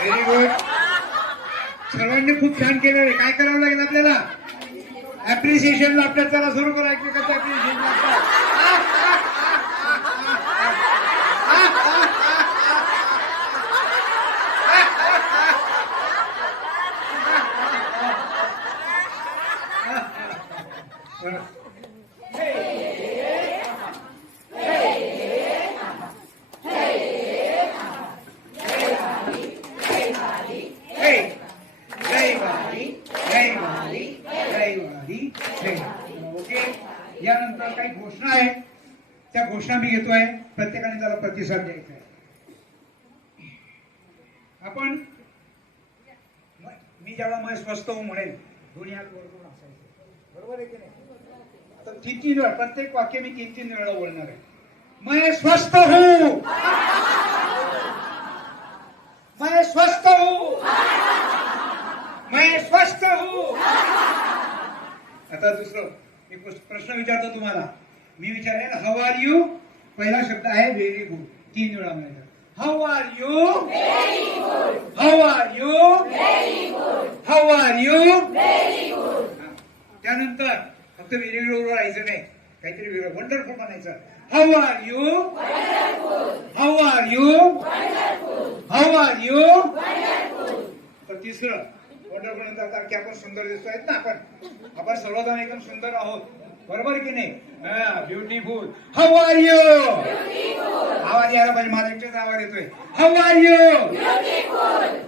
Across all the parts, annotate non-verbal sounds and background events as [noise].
Very good सर्वांनी खूप छान केलेलं आहे काय करावं लागेल आपल्याला ऍप्रिसिएशन आपल्या चला सुरू करा एकमेकांचं अप्रिसिएशन जय वारी जय वारी ओके. यानंतर काही घोषणा आहे त्या घोषणा मी घेतोय. प्रत्येकाने त्याला प्रतिसाद द्यायचा आहे. आपण मी जेव्हा मय स्वस्त होऊ म्हणेल दोन्ही हात वर करून बरोबर आहे की नाही? आता तीन तीन वेळा प्रत्येक वाक्य मी तीन तीन वेळा बोलणार आहे. मय स्वस्त होऊ मैं स्वस्थ हूं स्वस्थ हूं. आता दुसरं मी प्रश्न विचारतो तुम्हाला. मी विचारेल हाऊ आर यू पहिला शब्द आहे व्हेरी गुड तीन वेळा म्हणायचा. How are you how are you how are you त्यानंतर फक्त व्हेरी गुड राहायचं नाही. काहीतरी वेगळं वंडरफुल म्हणायचं. How are you how are you how are you तर तिसरं वंडरफुल नंतर आता की आपण सुंदर दिसतो आहेत ना आपण? आपण सर्वजण एकदम सुंदर आहोत. बरोबर की नाही? ब्युटिफुल हाऊ आर यू आवाज यायला पाहिजे. मला एकटाच आवाज येतोय. How are you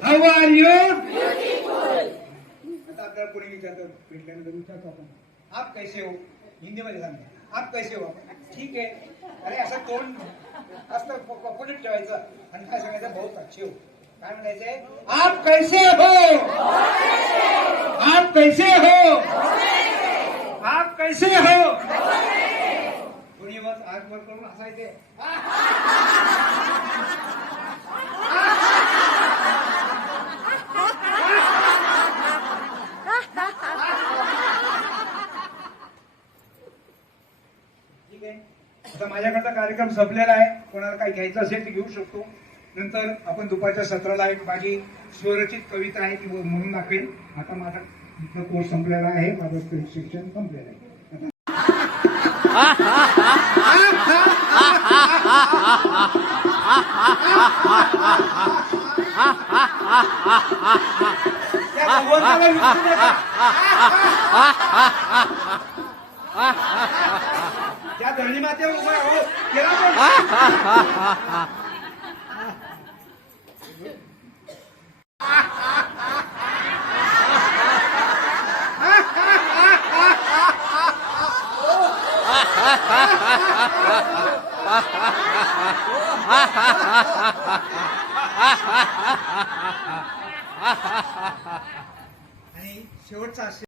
how are you आता आपल्याला कोणी विचारतो? भेटल्यानंतर विचारतो आपण. आप कैसे हो? हिंदीमध्ये सांगतो. आप कैसे हो? ठीक आहे. अरे असं तोंड असतं पॉपुलेट ठेवायचं. आणि काय सांगायचं? बहुत अच्छे हो. काय म्हणायचंय? आप कैसे हो? आप कैसे हो? आप कैसे हो? कोणी बस आग करून असायचे आहे. माझ्याकडचा कार्यक्रम संपलेला आहे. कोणाला काही घ्यायचं असेल तर घेऊ शकतो. नंतर आपण दुपारच्या सत्राला एक माझी स्वरचित कविता आहे ती म्हणून दाखवेल आता माझा इथला कोर्स संपलेला आहे. माझं शिक्षण संपलेलं आहे. त्या भगवंताला विसरू नका. त्या धरणी मातेवर उभा राहू [laughs] आणि शेवटचा